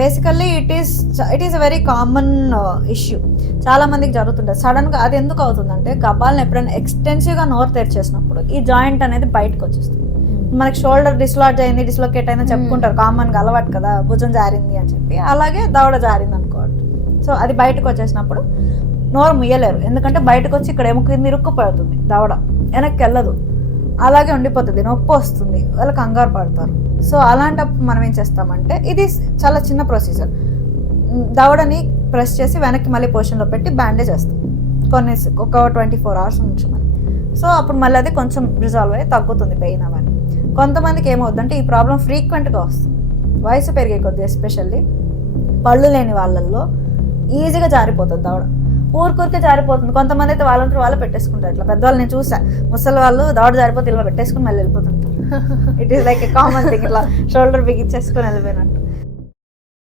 Basically it is a very common issue. చాలా మందికి జరుగుతుంటుంది సడన్గా. అది ఎందుకు అవుతుందంటే గబ్బాలను ఎప్పుడైనా ఎక్స్టెన్సివ్గా నోరు తెరిచేసినప్పుడు ఈ జాయింట్ అనేది బయటకు వచ్చేస్తుంది. మనకి షోల్డర్ డిస్లాడ్జ్ అయింది, డిస్లొకేట్ అయిందని చెప్పుకుంటారు, కామన్గా అలవాటు కదా, భుజం జారింది అని చెప్పి. అలాగే దవడ జారింది అనుకోవచ్చు. సో అది బయటకు వచ్చేసినప్పుడు నోరు ముయ్యలేరు, ఎందుకంటే బయటకు వచ్చి ఇక్కడ ఎముక ఇరుక్కుపోతుంది, దవడ వెనక్కి వెళ్ళదు, అలాగే ఉండిపోతుంది, నొప్పి వస్తుంది, వాళ్ళు కంగారు పడతారు. సో అలాంటప్పుడు మనం ఏం చేస్తామంటే, ఇది చాలా చిన్న ప్రొసీజర్, దవడని ప్రెస్ చేసి వెనక్కి మళ్ళీ పొజిషన్లో పెట్టి బ్యాండేజ్ వేస్తాం ఒక 24 hours నుంచి మనం. సో అప్పుడు మళ్ళీ అది కొంచెం రిజాల్వ్ అయ్యి తగ్గుతుంది పెయిన్ అవన్నీ. కొంతమందికి ఏమవుతుందంటే ఈ ప్రాబ్లం ఫ్రీక్వెంట్గా వస్తుంది, వయసు పెరిగే కొద్ది, ఎస్పెషల్లీ పళ్ళు లేని వాళ్ళల్లో ఈజీగా జారిపోతుంది దవడ, ఊరికే జారిపోతుంది. కొంతమంది అయితే వాళ్ళంతా వాళ్ళు పెట్టేసుకుంటారు. ఇట్లా పెద్దవాళ్ళు నేను చూసా, ముసలి వాళ్ళు దవడ జారిపోతే ఇలా పెట్టేసుకుని మళ్ళీ వెళ్ళిపోతుంటారు. It is like a common thing, ఇట్లా షోల్డర్ బిగించేసుకుని వెళ్ళిపోయినట్టు.